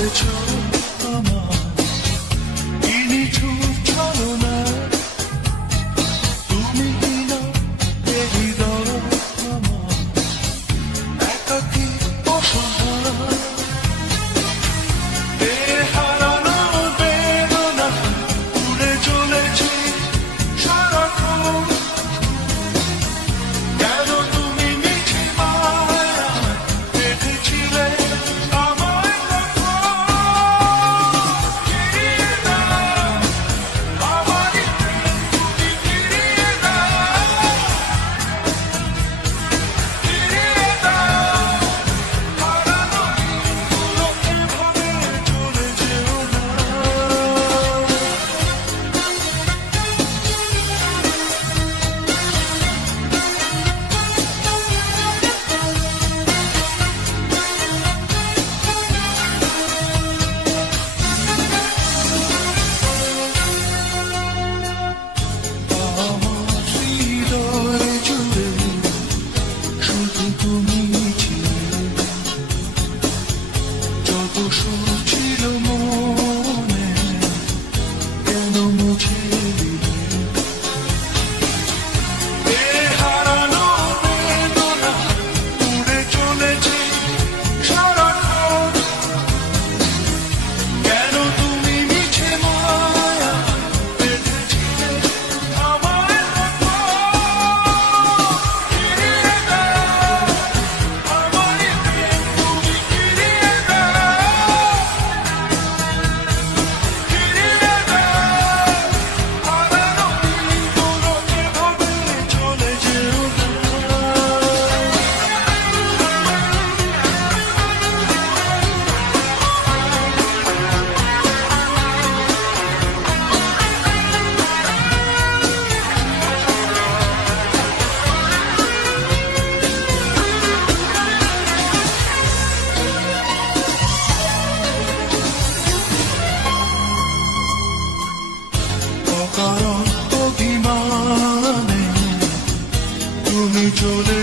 the truth. through the